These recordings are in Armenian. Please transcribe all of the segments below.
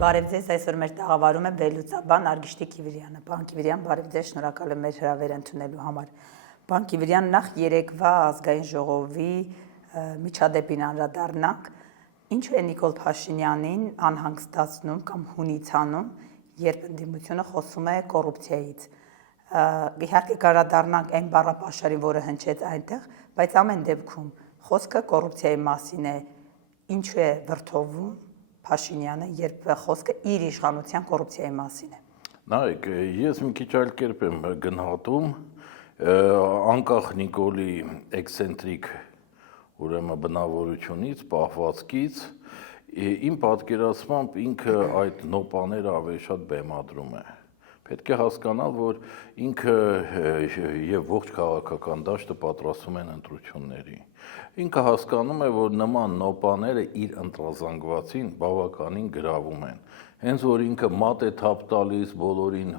Բարև ձեզ, այսօր մեր տաղավարում է վերլուծաբան Արգիշտի Կիվիրյանը։ Պարոն Կիվիրյան, բարև ձեզ, շնորհակալ եմ մեր հրավերը ընդունելու համար։ Պարոն Կիվիրյան, նախ երեկվա ազգային ժողովի միջադեպին անդրադառնանք, ինչու է Նիկոլ Փաշինյանին անհանգստացնում կամ հունից անում, երբ ընդդիմությունը խոսում է կոռուպցիայից։ Իհարկե կանդրադառնանք այն բառապաշարին, որը հնչեց այնտեղ, բայց ամեն դեպքում խոսքը կոռուպցիայի մասին է, ինչու է վրդովում Փաշինյանը, երբ խոսքը իր իշխանության կոռուպցիայի մասին է։ Նայեք, ես մի քիչ այլ կերպ եմ գնահատում, անկախ Նիկոլի էքսենտրիկ ուրեմն բնավորությունից, պահվածքից, իմ պատկերացմամբ ինքը այդ նոպաները ավելի շատ բեմադրում է։ Պետք է հասկանալ, որ ինքը եւ ողջ քաղաքական դաշտը պատրաստում են ընտրությունների։ Ինքը հասկանում է, որ նման նոպաները իր ընտրազանգվածին բավականին գրավում են։ Հենց որ ինքը մատ է թափ տալիս, բոլորին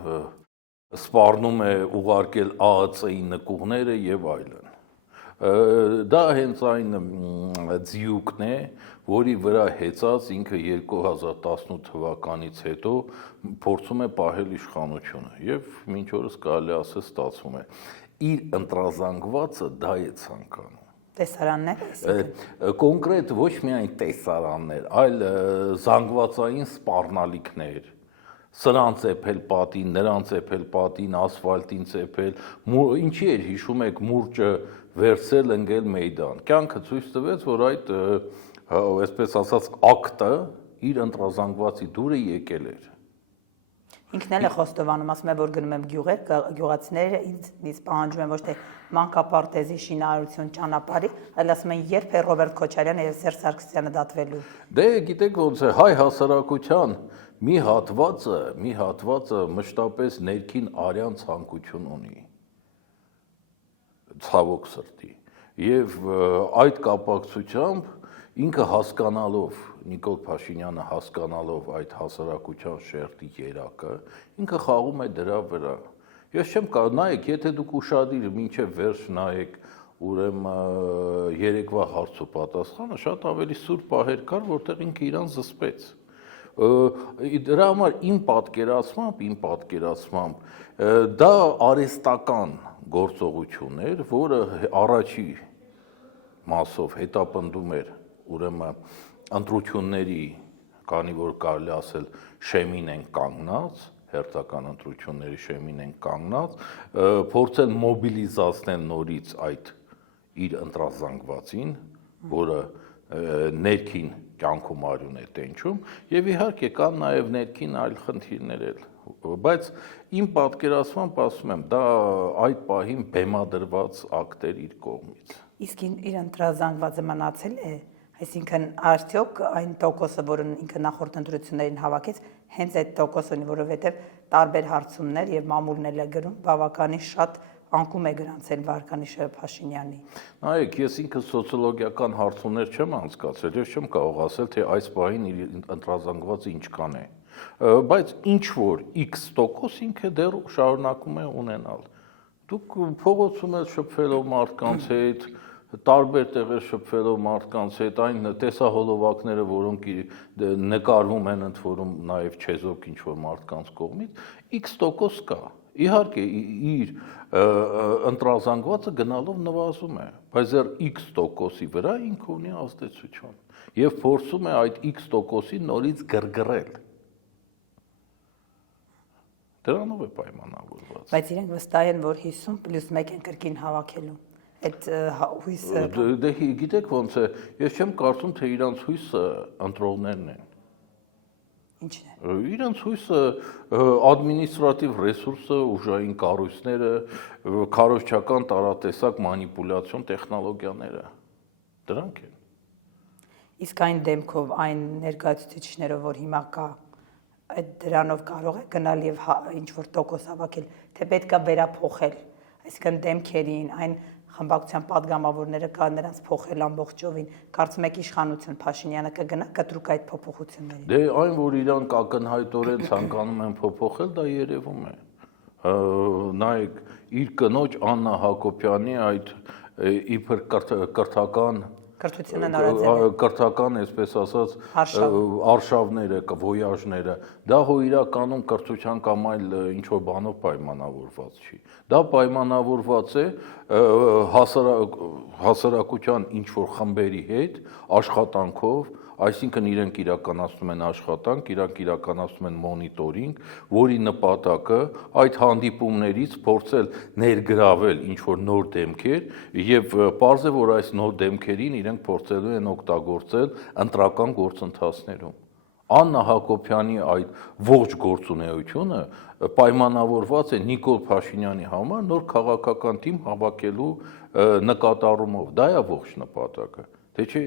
սպառնում է ուղարկել ԱԱՑ-ի նկուղները եւ այլն։ Դա հենց այն ձիուկն է, որի վրա հեծած ինքը 2018 թվականից հետո փորձում է պահել իշխանությունը եւ մինչ օրս կարելի ասել ստացվում է։ Իր ընտրազանգվածը դա է ցանկանում։ Տեսարաններ, կոնկրետ ոչ միայն տեսարաններ, այլ զանգվածային սպառնալիքներ, սրանց էփել պատին, նրանց էփել պատին, ասֆալտին ծեփել, ինչի էր հիշում եք մուրճը վերցել ընկել մեյդան։ Կյանքը ցույց տվեց, որ այդ այսպես ասած ակտը իր ընտրազանգվածի դուրը եկել էր։ Ինքն էլ է խոստովանում, ասում է, որ գնում եմ գյուղեր, գյուղացիները ինձ պահանջում են ոչ թե մանկապարտեզի շինարարություն ճանապարհի, այլ ասում են երբ է Ռոբերտ Քոչարյանը եւ Սերժ Սարգսյանը դատվելու։ Դե գիտեք ոնց է, հայ հասարակության մի հատվածը մշտապես ներքին արյան ցանկություն ունի։ Ցավոք սրտի։ Եվ այդ կապակցությամբ ինքը հասկանալով Նիկոլ Փաշինյանը հասկանալով այդ հասարակության շերտի երակը, ինքը խաղում է դրա վրա։ Ես չեմ կարող, նայեք, եթե դուք ուշադիր մինչև վերջ նայեք, ուրեմն երեկվա հարց ու պատասխանը շատ ավելի սուր պահեր կար, որտեղ ինքը իրան զսպեց։ Դրա համար իմ պատկերացմամբ դա արհեստական գործողություն էր, որը առաջի մասով հետապնդում էր ուրեմն ընտրությունների, քանի որ կարելի ասել շեմին են կանգնած, հերթական ընտրությունների շեմին են կանգնած, փորձեն մոբիլիզացնել նորից այդ իր ընտրազանգվածին, որը ներքին կյանքում արյուն է տենչում, եւ իհարկե կան նաեւ ներքին այլ խնդիրներ էլ, բայց իմ պատկերացմամբ ասում եմ, դա այդ պահին բեմադրված ակտ էր իր կողմից։ Իսկ իր ընտրազանգվածը մնացել է, այսինքն արդյոք այն տոկոսը, որը ինքը նախորդ ընտրություններին հավաքեց, հենց այդ տոկոսը ունի, որովհետև տարբեր հարցումներ եւ մամուլներ է գրում, բավականին շատ անկում է գրանցել վարկանիշը Փաշինյանի։ Նայեք, ես ինքս սոցիոլոգիական հարցումներ չեմ անցկացրել, ես չեմ կարող ասել, թե այս պահին իր ընտրազանգվածը ինչքան է, բայց ինչ որ X% ինքը դեռ շարունակում է ունենալ։ Դուք փողոցում եք շփվելով մարդկանց հետ, տարբեր տեղեր շփվելով մարդկանց հետ, այն տեսահոլովակները, որոնք նկարվում են ընդ որում նաև չեզոք ինչ-որ մարդկանց կողմից, X% կա։ Իհարկե իր ընտրազանգվածը գնալով նվազում է, բայց դեռ X%-ի վրա ինքը ունի ազդեցություն եւ փորձում է այդ X%-ին նորից գրգռել։ Դրանով է պայմանավորված։ Բայց իրենք վստահ են, որ 50+1 են կրկին հավաքելու։ Այդ հույսը Դե գիտեք ոնց է, ես չեմ կարծում, թե իրանց հույսը ընտրողներն են։ Ինչն է։ Իրանց հույսը ադմինիստրատիվ ռեսուրսը, ուժային կառույցները, քարոզչական տարատեսակ մանիպուլյացիոն տեխնոլոգիաները։ Դրանք են։ Իսկ այն դեմքով, այն ներկայացուցիչներով, որ հիմա կա, այդ դրանով կարող է գնալ եւ ինչ որ տոկոս հավաքել, թե պետքա վերափոխել, այսինքն դեմքերին, այն խմբակցության падգամավորները կա նրանց փոխել ամբողջովին, կարծում եք իշխանություն Փաշինյանը կգնա կտրուկ այդ փոփոխություններին։ Դե այն, որ իրանք ակնհայտորեն ցանկանում են փոփոխել, դա երևում է։ Նայեք, իր կնոջ Աննա Հակոբյանի այդ իբր կրթական Կրթությունը նորաձև է։ Կրթական, այսպես ասած, արշավները, վոյաժները, դա հո իրականում կրթության կամ այլ ինչ-որ բանով պայմանավորված չի։ Դա պայմանավորված է հասարակության ինչ-որ խմբերի հետ աշխատանքով, այսինքն իրենք իրականացնում են աշխատանք, իրենք իրականացնում են մոնիտորինգ, որի նպատակը այդ հանդիպումներից փորձել ներգրավել ինչ-որ նոր դեմքեր եւ պարզ է, որ այս նոր դեմքերին իրենք փորձելու են օգտագործել ընտրական գործընթացներում։ Աննա Հակոբյանի այդ ողջ գործունեությունը պայմանավորված է Նիկոլ Փաշինյանի համար նոր քաղաքական թիմ հավաքելու նկատառումով, դա է ողջ նպատակը։ Թե չէ,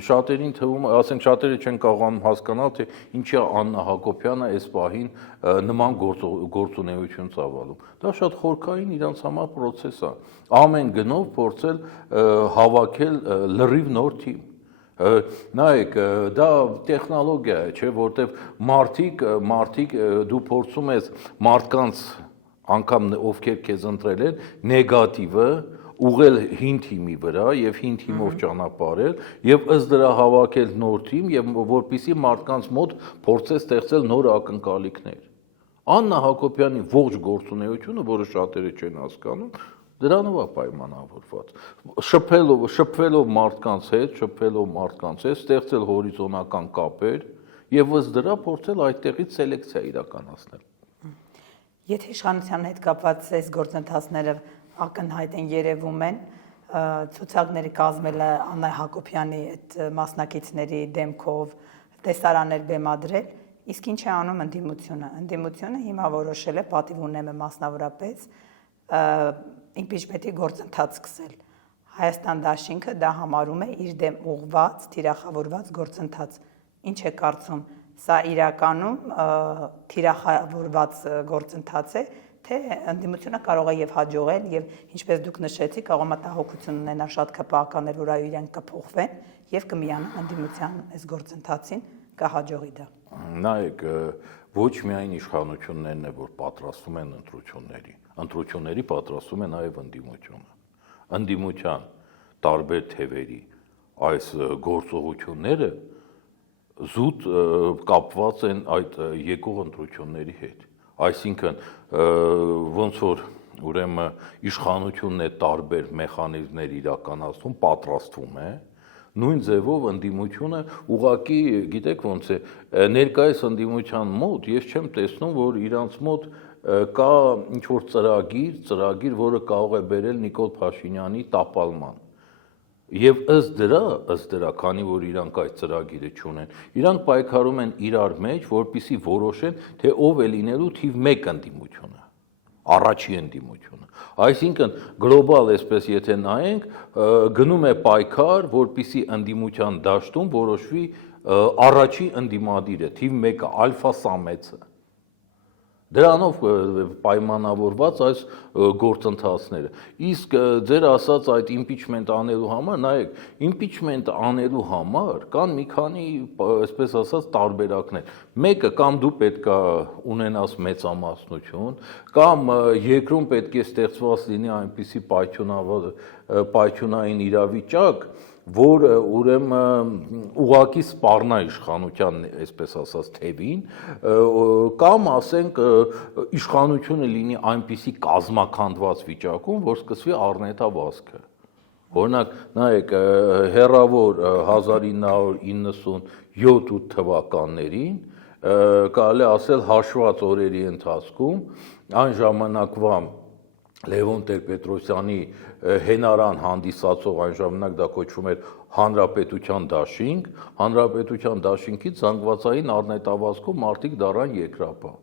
շատերին թվում է, ասենք շատերը չեն կարողանում հասկանալ, թե ինչի է Աննա Հակոբյանը այս պահին նման գործունեություն ծավալում։ Դա շատ խորքային իրանց համար process է։ Ամեն գնով փորձել հավաքել լրիվ նոր թիմ։ Նայեք, դա տեխնոլոգիա է, չէ, որտեվ մարդիկ դու փորձում ես մարդկանց անգամ ովքեր քեզ ընտրել են, նեգատիվը ուղղել հին թիմի վրա եւ հին թիմով ճանապարհել եւ ըստ դրա հավաքել նոր թիմ եւ որպիսի մարդկանց մոտ փորձել ստեղծել նոր ակնկալիքներ։ Աննա Հակոբյանի ողջ գործունեությունը, որը շատերը չեն հասկանում, դրանով է պայմանավորված։ Շփվելով մարդկանց հետ, ստեղծել հորիզոնական կապեր եւ ըստ դրա փորձել այդտեղից սելեկցիա իրականացնել։ Եթե իշխանության հետ կապված այս գործընթացները ակնհայտ են երևում են, ցուցակների կազմելը Աննա Հակոբյանի այդ մասնակիցների դեմքով տեսարաններ բեմադրել, իսկ ինչ է անում ընդդիմությունը։ Ընդդիմությունը հիմա որոշել է պատիվ ունեմ մասնավորապես իմպիչմենտի գործընթաց սկսել։ Հայաստան դաշինքը դա համարում է իր դեմ ուղղված, թիրախավորված գործընթաց։ Ինչ է կարծում, սա իրականում թիրախավորված գործընթաց է, թե ընդդիմությունը կարող է եւ հաջողել եւ ինչպես դուք նշեցիք, կարող է մտահոգություն ունենալ շատ ԿՊԱ-կաններ, որ այո իրենք կփոխվեն եւ կմիանան ընդդիմության այս գործընթացին, կհաջողի դա։ Նայեք, ոչ միայն իշխանություններն է, որ պատրաստում են ընտրությունների պատրաստում է նաեւ ընդդիմությունը։ Ընդդիմության տարբեր թևերի այս գործողությունները զուտ կապված են այդ եկող ընտրությունների հետ։ Այսինքն ոնց որ ուրեմն իշխանությունն է տարբեր մեխանիզմներ իրականացնում, պատրաստվում է, նույն ձևով ընդդիմությունը ուղղակի, գիտեք ոնց է, ներկայիս ընդդիմության մոտ ես չեմ տեսնում, որ իրանց մոտ կա ինչ-որ ծրագիր, որը կարող է բերել Նիկոլ Փաշինյանի տապալման։ Եվ ըստ դրա, քանի որ իրանք այդ ծրագիրը չունեն, իրանք պայքարում են իրար մեջ, որպեսզի որոշեն, թե ով է լինելու թիվ 1 ընդդիմությունը, առաջի ընդդիմությունը։ Այսինքն գլոբալ այսպես եթե նայենք, գնում է պայքար, որպեսզի ընդդիմության դաշտում որոշվի առաջի ընդդիմադիրը, թիվ 1-ը, ալֆա սամեցը։ Դրանով պայմանավորված այս գործընթացները։ Իսկ ձեր ասած այդ իմպիչմենտ անելու համար, նայեք, իմպիչմենտ անելու համար կան մի քանի, այսպես ասած, տարբերակներ։ Մեկը կամ դու պետք է ունենաս մեծամասնություն, կամ երկրում պետք է ստեղծված լինի այնպիսի պայթյունային իրավիճակ, որ ուրեմն ուղակի սպառնա իշխանության, այսպես ասած, թևին, կամ ասենք իշխանությունը լինի այնպիսի կազմաքանդված վիճակում, որ սկսվի առնետավազքը։ Օրինակ, նայեք, հեռավոր 1997-8 թվականներին կարելի ասել հաշված օրերի ընթացքում այն ժամանակվա Լևոն Տեր-Պետրոսյանի հենարան հանդիսացող այն ժամանակ դա կոչվում էր Հանրապետության դաշինք, Հանրապետության դաշինքից զանգվածային առնետավազքով մարդիկ դառան երկրապահ։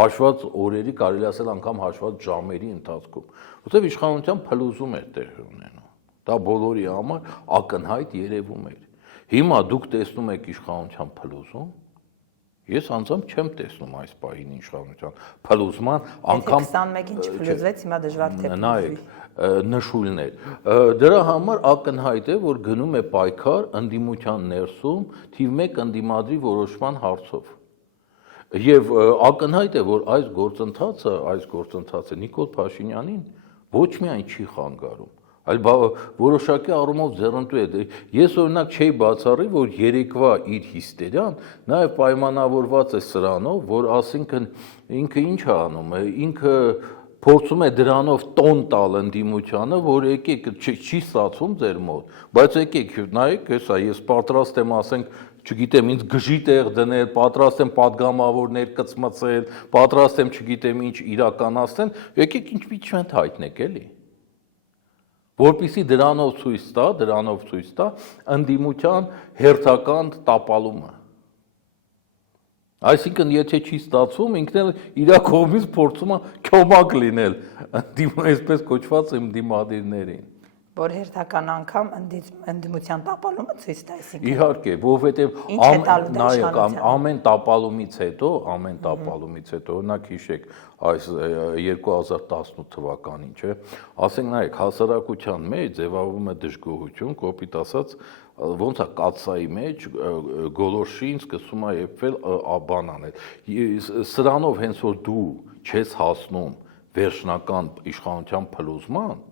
Հաշված օրերի, կարելի ասել անգամ հաշված ժամերի ընթացքում, որտեղ իշխանության փլուզում էր տեղի ունենում։ Դա բոլորի համար ակնհայտ երևում էր։ Հիմա դուք տեսնում եք իշխանության փլուզում, ես անձամբ չեմ տեսնում այս պահին իշխանության փլուզման անգամ 21-ին չփլուզվեց, հիմա դժվար թե նայեք նշույլներ։ Դրա համար ակնհայտ է, որ գնում է պայքար ընդդիմության ներսում թիվ 1 ընդդիմադրի որոշման հարցով։ Եվ ակնհայտ է, որ այս գործընթացը Նիկոլ Փաշինյանին ոչ միայն չի խանգարում, Այլ որոշակի առումով ձեռնտու է։ Ես օրինակ չէի բացառի, որ երեկվա իր հիստերիան նաև պայմանավորված է սրանով, որ ասինքն ինքը ինչ է անում, ինքը փորձում է դրանով տոն տալ ընդդիմությանը, որ եկեք չի ստացվում ձեր մոտ, բայց եկեք նայեք, հեսա ես պատրաստ եմ ասենք չգիտեմ, ինձ գժի տեղ դնել, պատրաստ եմ падգամավորներ կծմծել, պատրաստ եմ չգիտեմ ինչ իրականացնել, եկեք ինչ-ինչ հայտնեք էլի։ Որպեսզի դրանով ցույց տա ընդդիմության հերթական տապալումը։ Այսինքն, եթե չի ստացվում, ինքն էլ իր կողմից փորձում է քյոմակ լինել այսպես կոչված ընդդիմադիրներին։ Որ հերթական անգամ ընդդիմության տապալումը ցույց տա, այսինքն։ Իհարկե, որովհետև ամեն տապալումից հետո, օրինակ հիշեք, այս 2018 թվականին, չէ, ասենք նայեք, հասարակության մեջ ձևավորվում է դժգոհություն, կոպիտ ասած, ոնց է կաթսայի մեջ գոլորշին սկսում է եփվել բան անել։ Սրանով հենց որ դու չես հասնում վերջնական իշխանության փլուզման,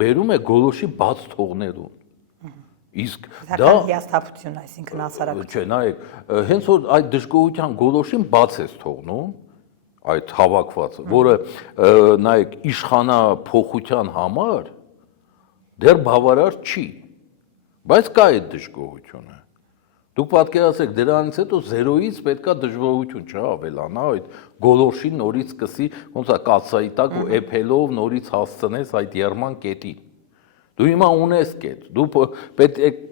բերում է գոլորշի բաց թողնելուն։ Իսկ դա հիասթափություն, այսինքն հասարակություն։ Չէ, նայեք, հենց որ այդ դժգոհության գոլորշին բաց ես թողնում, այդ հավաքվածը, որը նայեք իշխանափոխության համար դեռ բավարար չի, բայց կա այդ դժգոհությունը։ Դուք պատկերացրեք, դրանից հետո զերոյից պետքա դժգոհություն չավելանա, այդ գոլորշի նորից սկսի, ոնց է կաթսայի տակ ու էփելով նորից հասցնես այդ եռման կետին։ Դու հիմա ունես կետ, դու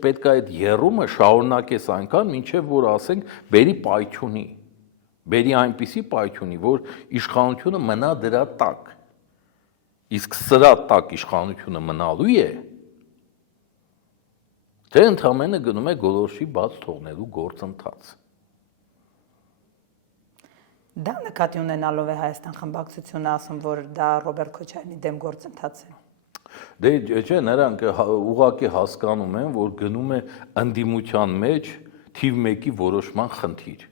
պետքա այդ եռումը շարունակես այնքան, մինչև որ ասենք բերի պայթյունի, բերի այնպիսի պայթյունի, որ իշխանությունը մնա դրա տակ։ Իսկ սրա տակ իշխանությունը մնալու է, թե ընդհանրապես գնում է գոլորշի բաց թողնելու գործընթաց։ Դա նկատի ունենալով է Հայաստան խմբակցությունը ասում, որ դա Ռոբերտ Քոչարյանի դեմ գործընթաց է։ Դե չէ, նրանք ուղղակի հասկանում են, որ գնում է ընդդիմության մեջ թիվ 1-ի որոշման խնդիր։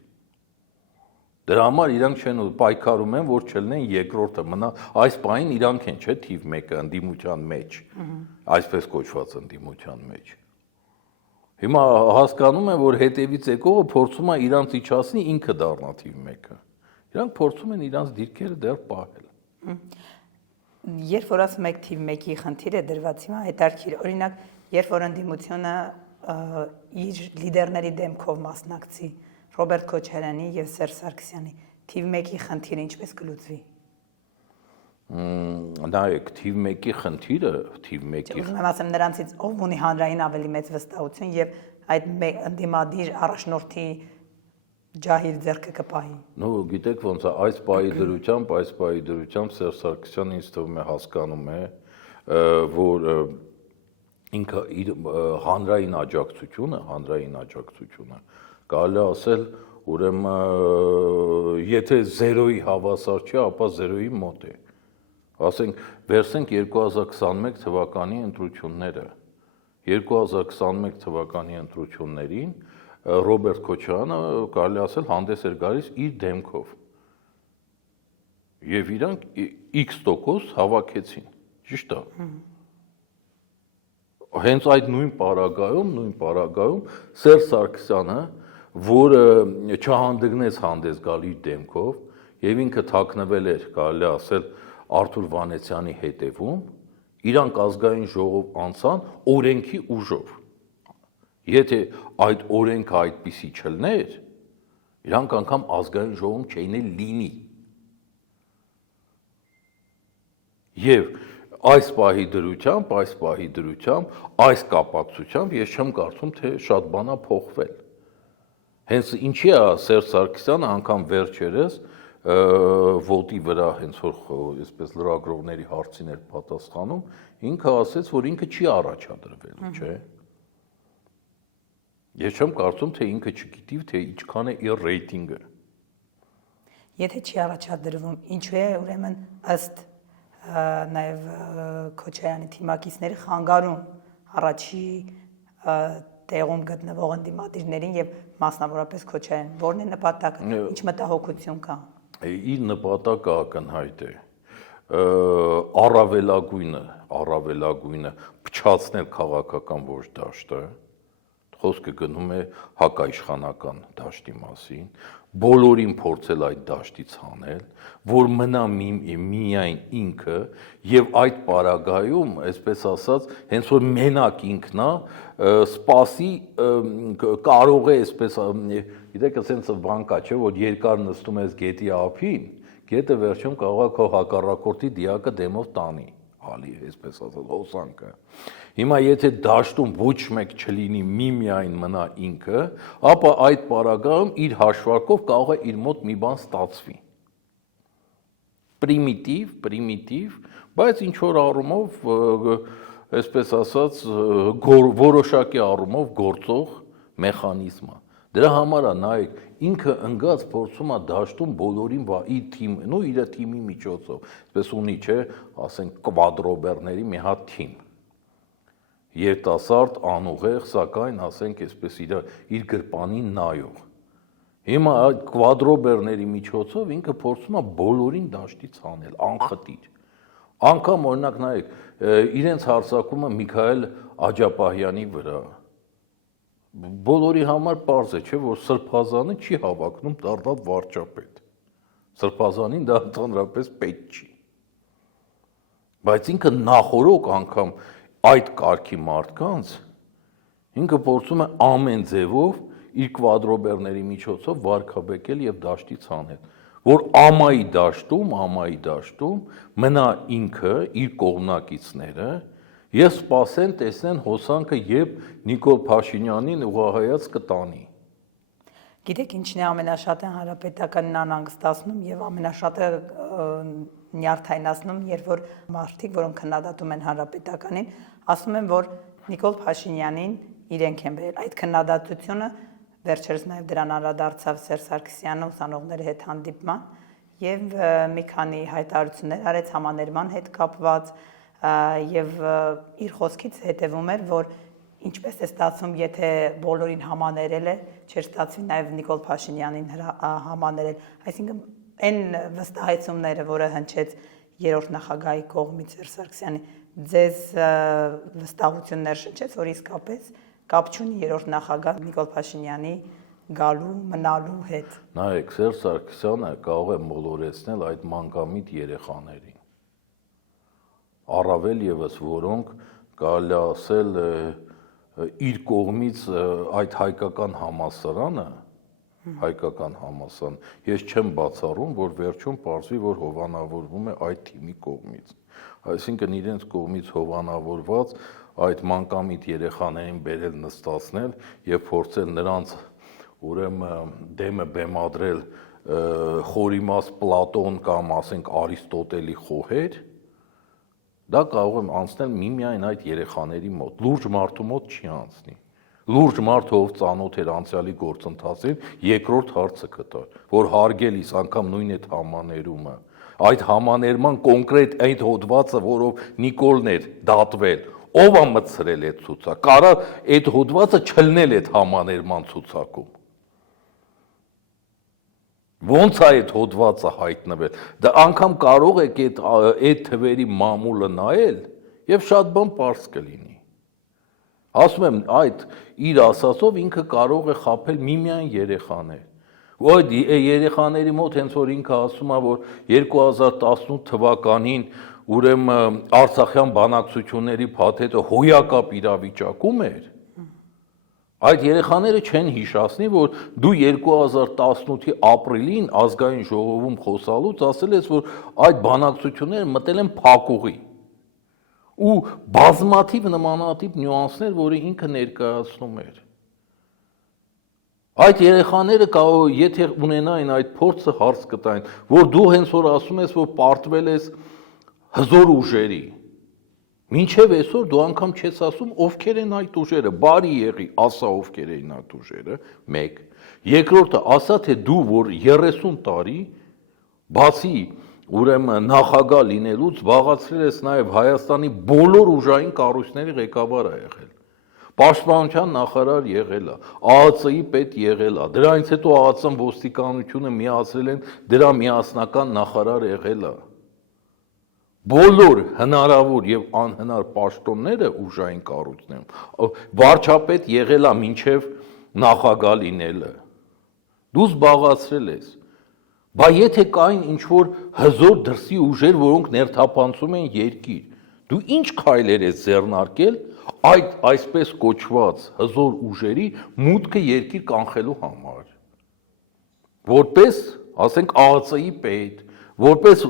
Դրա համար իրանք չեն պայքարում են, որ չլինեն երկրորդը, մնա այս պահին իրանք են, չէ, թիվ 1-ը ընդդիմության մեջ, այսպես կոչված ընդդիմության մեջ։ Հիմա հասկանում են, որ հետևից եկողը փորձում է իրանց իջացնի, ինքը դառնա թիվ 1-ը։ Իրանք փորձում են իրանց դիրքերը դեռ պահել։ Երբ որ ասում եք թիվ 1-ի խնդիր է դրված, հիմա հետաքրքիր, օրինակ, երբ որ ընդդիմությունը իր լիդերների դեմքով մասնակցի Ռոբերտ Քոչարյանի եւ Սերժ Սարգսյանի, թիվ 1-ի խնդիրը ինչպես կլուծվի։ Նայեք, թիվ 1-ի խնդիրը, թիվ 1-ի Ուզում եմ ասեմ, նրանցից ով ունի հանրային ավելի մեծ վստահություն եւ այդ ընդդիմադիր առաջնորդի ջահիլ ձեռքը կպահի։ Ну, գիտեք ոնց է, այս պահի դրությամբ Սերժ Սարգսյանը ինձ թվում է հասկանում է, որ ինքը իր հանրային աջակցությունը կարելի ասել, ուրեմն եթե 0-ի հավասար չի, ապա 0-ի մոտ է։ Ասենք, վերցնենք 2021 թվականի ընտրությունները։ 2021 թվականի ընտրություններին Ռոբերտ Քոչարյանը կարելի ասել հանդես էր գալիս իր դեմքով։ Եվ իրանք X% հավաքեցին, ճիշտ է։ Հենց այդ նույն պարագայում Սերժ Սարգսյանը, որը չհանդգնեց հանդես գալ իր դեմքով, եւ ինքը թաքնվել էր, կարելի ասել, Արթուր Վանեցյանի հետևում, իրանք ազգային ժողով անցան օրենքի ուժով։ Եթե այդ օրենքը այդպիսի չլներ, իրանք անգամ ազգային ժողովում չէին լինի։ Եվ այս պահի դրությամբ, այս կապակցությամբ ես չեմ կարծում, թե շատ բան է փոխվել։ Հենց ինչի է Սերժ Սարգսյանը անգամ վերջերս ոտի վրա հենց որ այսպես լրագրողների հարցին էր պատասխանում, ինքը ասեց, որ ինքը չի առաջադրվելու, չէ։ Ես չեմ կարծում, թե ինքը չգիտի, թե ինչքան է իր ռեյտինգը։ Եթե չի առաջադրվում, ինչու է ուրեմն ըստ նաև Քոչարյանի թիմակիցների խանգարում առաջի տեղում գտնվող ընդդիմադիրներին եւ մասնավորապես Քոչարյանին, որն է նպատակը, ինչ մտահոգություն կա։ Իր նպատակը ակնհայտ է։ առավելագույնը փչացնել քաղաքական ոչ դաշտը, խոսքը գնում է հակաիշխանական դաշտի մասին, բոլորին փորձել այդ դաշտից հանել, որ մնա միայն ինքը եւ այդ պարագայում, այսպես ասած, հենց որ մենակ ինքն է, սպասի կարող է այսպես, գիտեք, ասենց բան կա, չէ, որ երկար նստում ես գետի ափին, գետը վերջում կարող է քո հակառակորդի դիակը դեմով տանի, հալի, այսպես ասած, հոսանքը։ Հիմա եթե դաշտում ոչ մեկ չլինի միայն մնա ինքը, ապա այդ պարագայում իր հաշվարկով կարող է իր մոտ մի բան ստացվի։ Պրիմիտիվ, բայց ինչ որ առումով, այսպես ասած, որոշակի առումով գործող մեխանիզմ է։ Դրա համար է նայեք, ինքը ընկած փորձում է դաշտում բոլորին իր թիմի միջոցով, այսպես ունի, չէ, ասենք կվադրոբերների մի հատ թիմ։ Երիտասարդ, անուղեղ, սակայն ասենք այսպես իր գրպանին նայող։ Հիմա այդ կվադրոբերների միջոցով ինքը փորձում է բոլորին դաշտից հանել, անխտիր։ Անգամ օրինակ նայեք, իրենց հարձակումը Միքայել Աջապահյանի վրա։ Բոլորի համար պարզ է, չէ, որ Սրբազանը չի հավակնում դառնալ վարչապետ։ Սրբազանին դա ընդհանրապես պետք չի։ Բայց ինքը նախորոք անգամ այդ կարգի մարդկանց ինքը փորձում է ամեն ձևով իր կվադրոբերների միջոցով վարկաբեկել եւ դաշտից հանել, որ ամայի դաշտում մնա ինքը իր կողմնակիցները եւ սպասեն տեսնեն հոսանքը եւ Նիկոլ Փաշինյանին ուղղահայաց կտանի։ Գիտեք ինչն է ամենաշատը հանրապետականին անհանգստացնում եւ ամենաշատը նյարդայնացնում, երբ որ մարդիկ, որոնք քննադատում են հանրապետականին, ասում են, որ Նիկոլ Փաշինյանին իրենք են բերել։ Այդ քննադատությունը վերջերս նաև դրան անդրադարձավ Սերժ Սարգսյանը ուսանողների հետ հանդիպման եւ մի քանի հայտարարություններ արեց համաներման հետ կապված եւ իր խոսքից հետեւում էր, որ ինչպես է ստացվում, եթե բոլորին համաներել է, չէր ստացվի նաև Նիկոլ Փաշինյանին համաներել, այսինքն այն վստահեցումները, որը հնչեց երրորդ նախագահի կողմից Սերժ Սարգսյանի, ձեզ վստահություններ շնչեց, որ իսկապես կապ չունի երրորդ նախագահ Նիկոլ Փաշինյանի գալու, մնալու հետ։ Նայեք, Սերժ Սարգսյանը կարող է մոլորեցնել այդ մանկամիտ երեխաներին։ Առավել եւս որոնք կարելի ասել իր կողմից այդ հայկական համալսարանը, ես չեմ բացառում, որ վերջում պարզվի, որ հովանավորվում է այդ թիմի կողմից։ Այսինքն իրենց կողմից հովանավորված այդ մանկամիտ երեխաներին բերել նստացնել եւ փորձել նրանց ուրեմն դեմը բեմադրել խորիմաս Պլատոն կամ ասենք Արիստոտելի խոհեր, դա կարող եմ անցնել միմիայն այդ երեխաների մոտ, լուրջ մարդու մոտ չի անցնի։ Լուրջ մարդը ով ծանոթ էր անցյալի գործընթացին, երկրորդ հարցը կտար, որ հարգելիս անգամ նույն այդ համաներումը, այդ համաներման կոնկրետ այդ հոդվածը, որով Նիկոլն էր դատվել, ով է մտցրել այդ ցուցակ, կարա այդ հոդվածը չլնել այդ համաներման ցուցակում։ Ոնց է այդ հոդվածը հայտնվել։ Դա անգամ կարող եք այդ թվերի մամուլը նայել եւ շատ բան պարզ կլինի։ Ասում եմ, այդ իր ասածով ինքը կարող է խաբել միմիայն երեխաներ։ Այդ երեխաների մոտ հենց որ ինքը ասում է, որ 2018 թվականին ուրեմն Արցախյան բանակցությունների փաթեթը հոյակապ իրավիճակում էր, այդ երեխաները չեն հիշացնի, որ դու 2018-ի ապրիլին ազգային ժողովում խոսալուց ասել ես, որ այդ բանակցությունները մտել են փակուղի ու բազմաթիվ նմանատիպ նյուանսներ, որը ինքը ներկայացնում էր։ Այդ երեխաները եթե ունենային այդ փորձը հարց կտային, որ դու հենց որ ասում ես, որ պարտվել ես հզոր ուժերի, մինչև այսօր դու անգամ չես ասում ովքեր են այդ ուժերը, բարի եղի, ասա ովքեր էին այդ ուժերը, մեկ, երկրորդը ասա, թե դու որ 30 տարի բացի ուրեմն նախագահ լինելուց զբաղացրել ես նաև Հայաստանի բոլոր ուժային կառույցների ղեկավար է եղել։ Պաշտպանության նախարար եղել է, ԱԱՑ-ի պետ եղել է, դրանից հետո ԱԱՑ-ն ոստիկանությունը միացրել են, դրա միասնական նախարար եղել է։ բոլոր հնարավոր եւ անհնար պաշտոնները ուժային կառույցներում վարչապետ եղել է մինչեւ նախագահ լինելը դու զբաղացրել ես բա եթե կային ինչ որ հզոր դրսի ուժեր որոնք ներթափանցում են երկիր դու ինչ քայլեր ես ձեռնարկել այդ այսպես կոչված հզոր ուժերի մուտքը երկիր կանխելու համար որպես ասենք ԱԱՑ-ի պետ որպես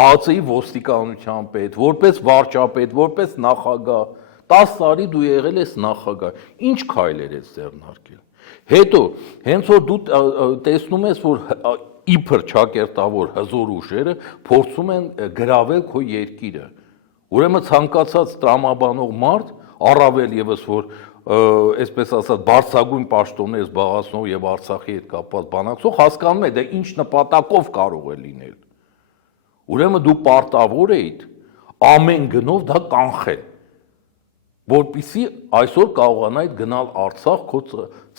ԱԱՑ-ի ոստիկանության պետ, որպես վարչապետ, որպես նախագահ, 10 տարի դու եղել ես նախագահ, ինչ քայլեր ես ձեռնարկել։ Հետո, հենց որ դու տեսնում ես, որ իբր ճակերտավոր հզոր ուժերը փորձում են գրավել քո երկիրը։ Ուրեմն ցանկացած տրամաբանող մարդ, առավել եւս որ այսպես ասած բարձրագույն պաշտոններ զբաղեցնող եւ Արցախի հետ կապված բանակցող հասկանում է, դա ինչ նպատակով կարող է լինել։ Ուրեմն դու պարտավոր էիդ ամեն գնով դա կանխել, որպեսզի այսօր կարողանայդ գնալ Արցախ քո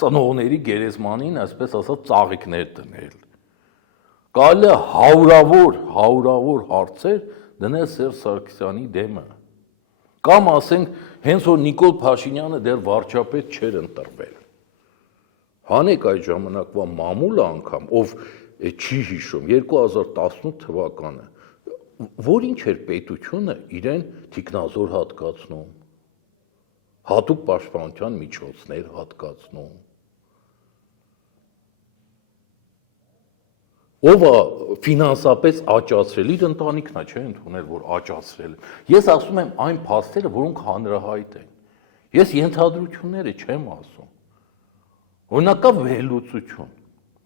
ծնողների գերեզմանին, այսպես ասած, ծաղիկներ դնել։ Կարելի է հարյուրավոր հարցեր դնել Սերժ Սարգսյանի դեմը։ Կամ ասենք, հենց որ Նիկոլ Փաշինյանը դեռ վարչապետ չէր ընտրվել։ Հանեք այդ ժամանակվա մամուլը անգամ, ով չի հիշում 2018 թվականը որ ինչ էր պետությունը իրեն թիկնազոր հատկացնում, հատուկ պաշտպանության միջոցներ հատկացնում, ով է ֆինանսապես աճացրել, իր ընտանիքն է չէ ընդունել, որ աճացրել է։ Ես ասում եմ այն փաստերը, որոնք հանրահայտ են։ Ես ենթադրությունները չեմ ասում։ Օրինակա վերլուծություն։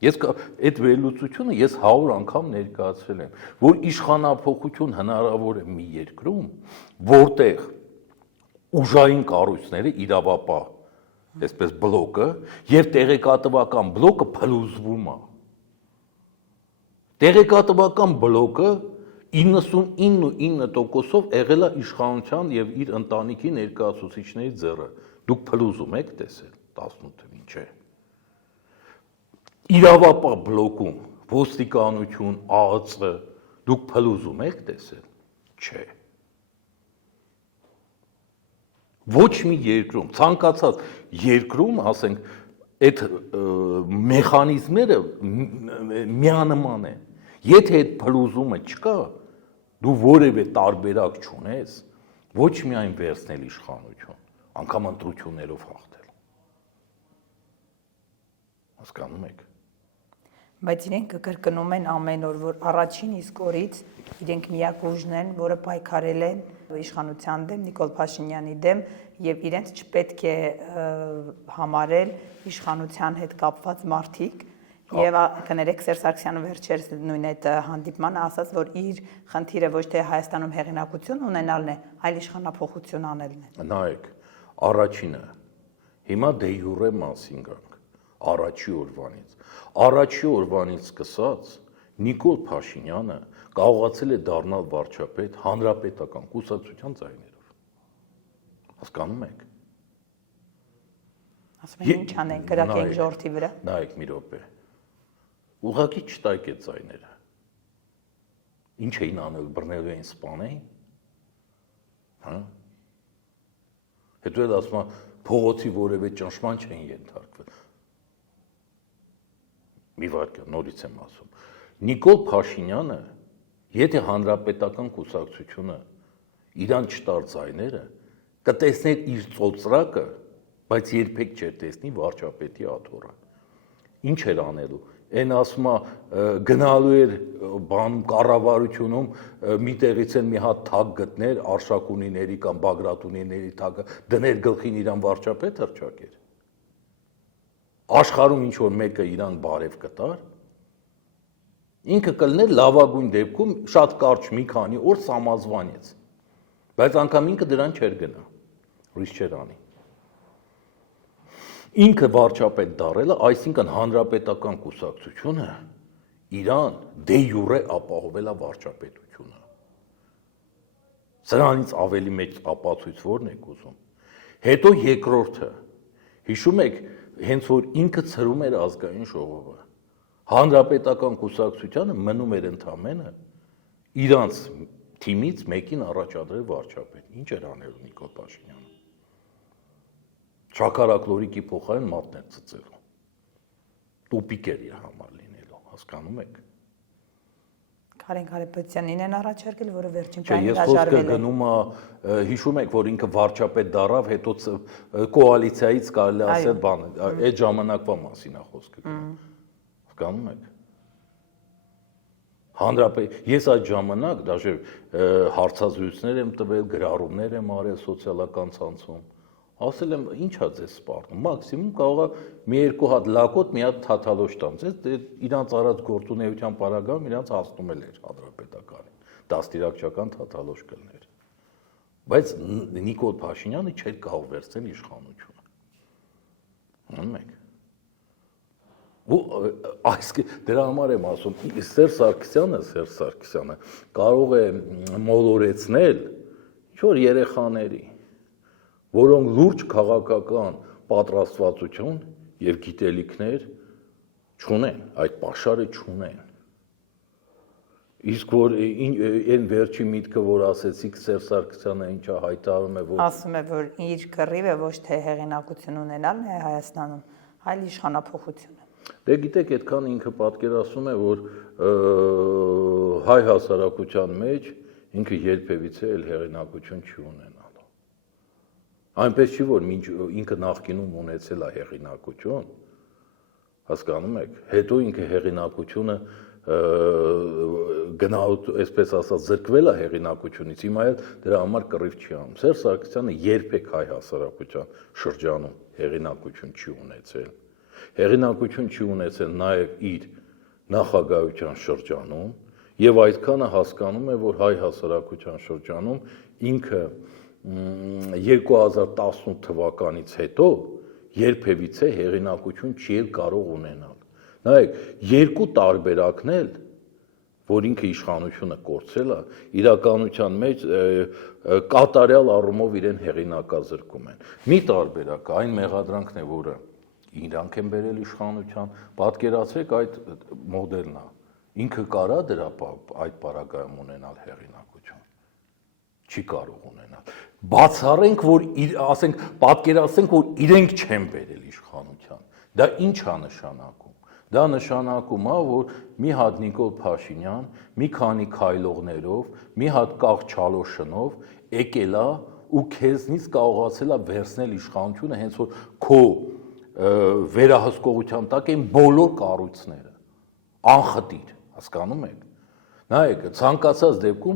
Ես այդ վերլուծությունը ես 100 անգամ ներկայացրել եմ, որ իշխանափոխություն հնարավոր է մի երկրում, որտեղ ուժային կառույցները իրավապահ, այսպես բլոկը եւ տեղեկատվական բլոկը փլուզվում է։ Տեղեկատվական բլոկը 99.9%-ով եղել է իշխանության եւ իր ընտանիքի ներկայացուցիչների ձեռը։ Դուք փլուզում եք տեսել 18-ին, չէ։ Իրավապահ բլոկում ոստիկանություն, ԱԱՑ դուք փլուզում եք տեսել, չէ։ Ոչ մի երկրում, ցանկացած երկրում, ասենք, այդ մեխանիզմները միանման են։ Եթե այդ փլուզումը չկա, դու որևէ տարբերակ չունես, ոչ միայն վերցնել իշխանություն, անգամ ընտրություններով հաղթել։ Հասկանում եք։ Բայց իրենք կրկնում են ամեն օր, որ առաջին իսկ օրից իրենք միակ ուժն են, որը պայքարել են իշխանության դեմ, Նիկոլ Փաշինյանի դեմ, եւ իրենց չպետք է համարել իշխանության հետ կապված մարդիկ, եւ կներեք Սերժ Սարգսյանը վերջերս նույն այդ հանդիպմանը ասաց, որ իր խնդիրը ոչ թե Հայաստանում հեղինակություն ունենալն է, այլ իշխանափոխություն անելն է։ Նայեք, առաջինը, հիմա դե յուրե մասին գանք, Առաջի օրվանից սկսած Նիկոլ Փաշինյանը կարողացել է դառնալ վարչապետ հանրապետական կուսակցության ձայներով։ Հասկանում եք։ Ասում են ինչ անենք, գրակենք ժողովրդի վրա։ Նայեք մի րոպե։ Ուղղակի չտայք այդ ձայները։ Ինչ էին անել, բռնելու էին, սպանեին։ Հա։ Հետո էլ ասում են փողոցի որևէ ճնշման չէին ենթարկվել։ Մի վարքյան, նորից եմ ասում, Նիկոլ Փաշինյանը, եթե հանրապետական կուսակցությունը իրան չտար ձայները, կտեսներ իր ծոծրակը, բայց երբեք չէր տեսնի վարչապետի աթոռը։ Ինչ էր անելու։ Այն ասում է գնալու էր բան կառավարությունում մի տեղից են մի հատ թագ գտներ Արշակունիների կամ Բագրատունիների թագը դներ գլխին իրան վարչապետ հռչակեր։ Աշխարհում ինչ որ մեկը իրան բարև կտար, ինքը կլներ լավագույն դեպքում շատ կարճ մի քանի օր սամազվանից, բայց անգամ ինքը դրան չէր գնա, ուրիշ չէր անի։ Ինքը վարչապետ դարելը, այսինքն հանրապետական կուսակցությունը իրան դե յուրե ապահովել է վարչապետությունը։ Սրանից ավելի մեծ ապացույց ո՞րն եք ուզում։ Հետո երկրորդը, հիշում եք, հենց որ ինքը ցրում էր ազգային ժողովը, հանրապետական կուսակցությանը մնում էր ընդամենը իրանց թիմից մեկին առաջադրել վարչապետ։ Ինչ էր անելու Նիկոլ Փաշինյանը։ Շաքարակ լորիկի փոխարեն մատներ ծծելու։ Տուպիկ էր իր համար լինելու, հասկանում եք։ Կարեն Կարապետյանին են առաջարկել, որը վերջին Չէ, պահին ես խոսքը հրաժարվել է։ գնում է, հիշում եք, որ ինքը վարչապետ դառավ, հետո կոալիցիայից կարելի ասել բան, այդ ժամանակվա մասին է խոսքը գնում։ Հասկանում եք։ Հանրապետ, ես այդ ժամանակ դաժե հարցազրույցներ եմ տվել, գրառումներ եմ արել սոցիալական ցանցում։ Ասել եմ, ի՞նչ է ձեզ սպառնում։ Մաքսիմում կարող է մի երկու հատ լակոտ, մի հատ թաթալոշ տամ։ Ձեզ իրանց արած գործունեության պարագայում իրանց հասնում էլ էր հանրապետականին։ Դաստիարակչական թաթալոշ կլներ։ Բայց Նիկոլ Փաշինյանը չէր կարող վերցնել իշխանությունը։ Անում եք։ Ու այս դրա համար եմ ասում, Սերժ Սարգսյանը կարող է մոլորեցնել ինչ-որ երեխաների, որոնք լուրջ քաղաքական պատրաստվածություն եւ գիտելիքներ չունեն, այդ պաշարը չունեն։ Իսկ որ այն վերջի միտքը, որ ասեցիք Սերժ Սարգսյանը ինչա հայտարարում է, որ ասում է, որ իր կռիվը ոչ թե հեղինակություն ունենալն է Հայաստանում, այլ իշխանափոխությունը։ Դե գիտեք, այդքան ինքը պատկերացնում է, որ հայ հասարակության մեջ ինքը երբևիցե էլ հեղինակություն չի ունենալու։ Այնպես չի, որ ինքը նախկինում ունեցել է հեղինակություն, հասկանում եք, հետո ինքը հեղինակությունը գնալ, այսպես ասած, զրկվել է հեղինակությունից, հիմա էլ դրա համար կռիվ չի անում։ Սերժ Սարգսյանը երբեք հայ հասարակության շրջանում հեղինակություն չի ունեցել։ Հեղինակություն չի ունեցել նաև իր նախագահության շրջանում եւ այդքանը հասկանում է, որ հայ հասարակության շրջանում ինքը 2018 թվականից հետո երբևիցե հեղինակություն չի կարող ունենալ։ Նայեք, երկու տարբերակն էլ, որ ինքը իշխանությունը կորցել է, իրականության մեջ կատարյալ առումով իրեն հեղինակազրկում են։ Մի տարբերակը այն մեղադրանքն է, որը իրանք են բերել իշխանության, պատկերացրեք այդ մոդելն է։ Ինքը կարա դրա այդ պարագայում ունենալ հեղինակություն։ Չի կարող ունենալ։ Բացառենք, որ ասենք, պատկերացնենք, որ իրենք չեն բերել իշխանության։ Դա ինչ է նշանակում։ Դա նշանակում է, որ մի հատ Նիկոլ Փաշինյան, մի քանի քայլողներով, մի հատ կաղ չալոշնով եկել է ու քեզնից կարողացել է վերցնել իշխանությունը, հենց որ քո վերահսկողության տակ են բոլոր կառույցները, անխտիր, հասկանում եք։ Նայեք, ցանկացած դեպքում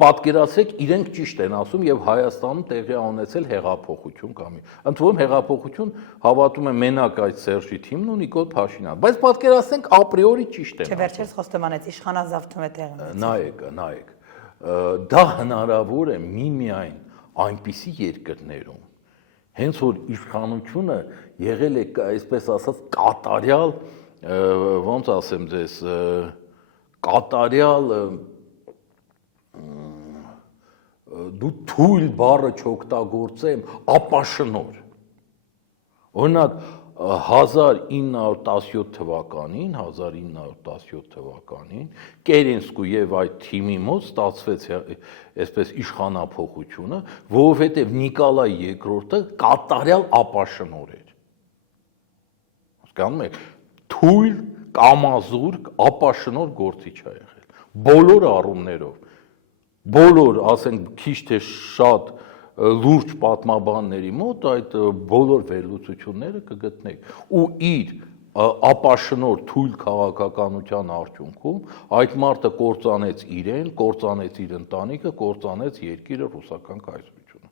պատկերացրեք, իրենք ճիշտ են ասում եւ Հայաստանում տեղի ունեցել հեղափոխություն կամ ընդ որում հեղափոխություն հավատում եմ մենակ այդ Սերժի թիմն ու Նիկոլ Փաշինյանը, բայց պատկերացնենք ապրիորի ճիշտ են։ Չէ, վերջերս խոստովանեց իշխանազավթում է տեղի ունեցել։ Նայեք, դա հնարավոր է միմիայն այնպիսի երկրներում, հենց որ իշխանությունը եղել է, այսպես ասած, կատարյալ, ոնց ասեմ ձեզ, կատարյալ դու թույլ բառը չօգտագործեմ, ապաշնոր։ Օրինակ 1917 թվականին Կերենսկու եւ այդ թիմի մոտ ստացվեց այսպես իշխանափոխությունը, որովհետեւ Նիկոլայ II-ը կատարյալ ապաշնոր էր։ Հասկանում եք, թույլ կամազուրկ ապաշնոր գործիչ է եղել։ Բոլոր առումներով, բոլոր, ասենք, քիչ թե շատ լուրջ պատմաբանների մոտ այդ բոլոր վերլուծությունները կգտնեք ու իր ապաշնոր թույլ քաղաքականության արդյունքում այդ մարդը կործանեց իրեն, կործանեց իր ընտանիքը, կործանեց երկիրը, ռուսական կայսրությունը։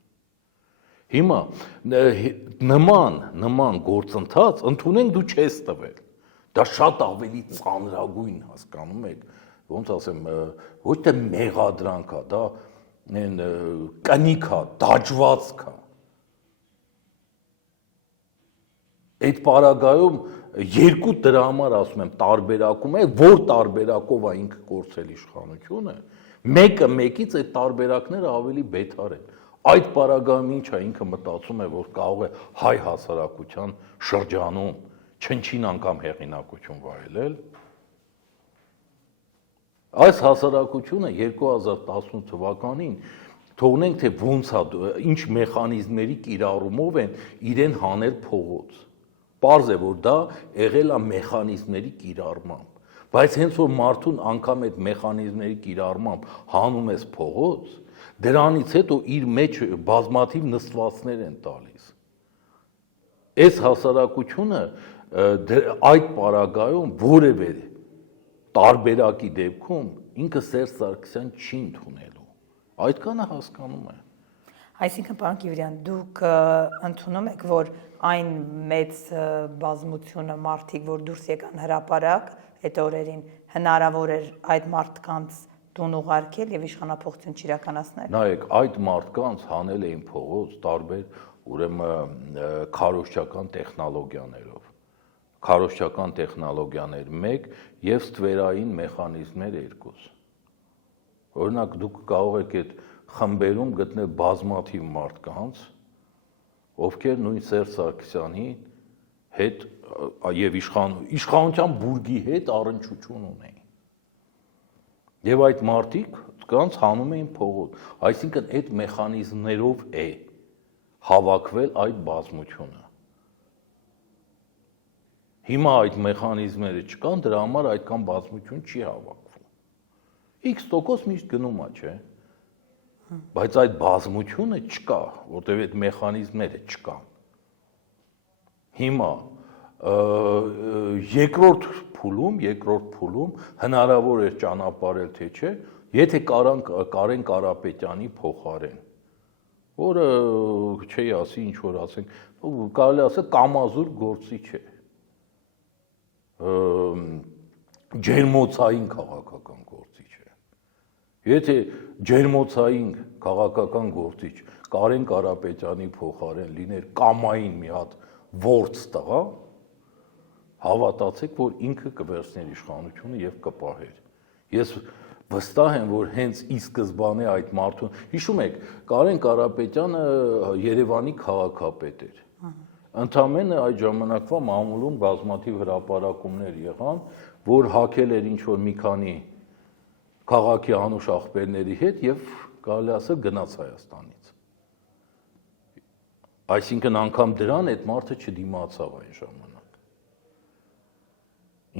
Հիմա նման գործընթաց ընդունենք դու չես տվել։ Դա շատ ավելի ծանրագույն, հասկանում եք, ոնց ասեմ, ոչ թե մեղադրանք է, դա կնիկ է, դաջվածք է։ Այդ պարագայում երկու դրա համար ասում եմ տարբերակում է, որ տարբերակով է ինքը կորցրել իշխանությունը, մեկը մեկից այդ տարբերակները ավելի բետար են։ Այդ պարագայում ինչ է ինքը մտածում է, որ կարող է հայ հասարակության շրջանում չնչին անգամ հեղինակություն վայելել։ Այս հասարակությունը 2018 թվականին թողնենք թե ոնց է, ինչ մեխանիզմների կիրառումով են իրեն հանել փողոց։ Պարզ է, որ դա եղել է մեխանիզմների կիրառմամբ, բայց հենց որ մարդուն անգամ այդ մեխանիզմների կիրառմամբ հանում ես փողոց, դրանից հետո իր մեջ բազմաթիվ նստվածներ են տալիս։ Այս հասարակությունը այդ պարագայում որևէ տարբերակի դեպքում ինքը Սերժ Սարգսյան չի ընդունելու։ Այդքանը հասկանում է։ Այսինքն, պարոն Կիվրյան, դուք ընդունում եք, որ այն մեծ բազմությունը մարդիկ, որ դուրս եկան հրապարակ այդ օրերին, հնարավոր էր այդ մարդկանց տուն ուղարկել եւ իշխանափոխություն չիրականացնել։ Նայեք, այդ մարդկանց հանել էին փողոց տարբեր ուրեմն քարոզչական տեխնոլոգիաներով։ Քարոզչական տեխնոլոգիաներ 1 եւ ստվերային մեխանիզմներ 2։ Օրինակ դուք կարող եք այդ խմբերում գտնել բազմաթիվ մարդկանց, ովքեր նույն Սերժ Սարգսյանի հետ եւ իշխանության բուրգի հետ առնչություն ունեին։ Եվ այդ մարդիկ կանց հանում էին փողոց, այսինքն այդ մեխանիզմներով է հավաքվել այդ բազմությունը։ Հիմա այդ մեխանիզմները չկան, դրա համար այդքան բազմություն չի հավաքվում։ X% միշտ գնում է, չէ՞։ Բայց այդ բազմությունը չկա, որտեղ այդ մեխանիզմները չկան։ Հիմա երկրորդ փուլում հնարավոր էր ճանապարհել, թե չէ, եթե Կարեն Կարապետյանի փոխարեն, որը չի ասի, ինչ որ ասենք, կարելի ասել կամազուր գործիչ է, ջերմոցային քաղաքական գործիչ է։ Եթե ջերմոցային քաղաքական գործիչ Կարեն Կարապետյանի փոխարեն լիներ կամային մի հատ ворց տղա, հավատացեք, որ ինքը կվերցներ իշխանությունը եւ կպահեր։ Ես վստահ եմ, որ հենց ի սկզբանե այդ մարդուն, հիշում եք, Կարեն Կարապետյանը Երևանի քաղաքապետ էր։ Ընդամենը այդ ժամանակվա մամուլում բազմաթիվ հրապարակումներ եղան, որ հակել էր ինչ-որ մի քանի քաղաքի անուշ աղբերների հետ եւ կարելի ասել գնաց Հայաստանից։ Այսինքն անգամ դրան այդ մարդը չդիմացավ այն ժամանակ։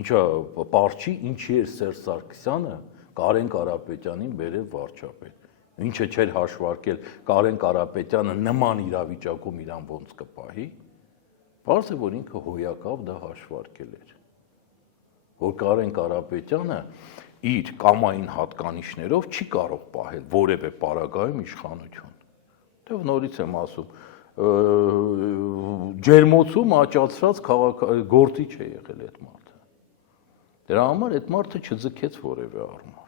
Ինչա պարչի, ինչի էր Սերժ Սարգսյանը Կարեն Կարապետյանին բերել վարչապետ։ Ինչը չէր հաշվարկել Կարեն Կարապետյանը նման իրավիճակում իրան ոնց կպահի։ Պարզ է, որ ինքը հոյակավ դա հաշվարկել էր, որ Կարեն Կարապետյանը իր կամային հատկանիշներով չի կարող պահել որևէ պարագայում իշխանություն։ Դեռ նորից եմ ասում, ջերմոցում աճացած գործիչ է եղել այդ մարդը։ Դրա համար այդ մարդը չձգեց որևէ առումով։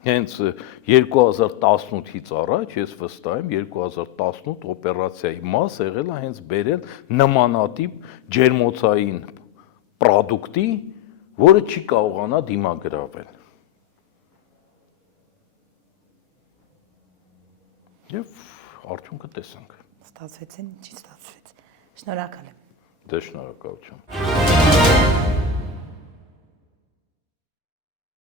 Հենց 2018-ից առաջ ես վստահ եմ 2018 օպերացիայի մաս եղել է հենց բերել նմանատիպ ջերմոցային պրոդուկտի, որը չի կարողանա դիմագրավել։ Եվ արդյունքը տեսանք։ Ստացվեցին, չի ստացվեց։ Շնորհակալ եմ։ Դե շնորհակալություն։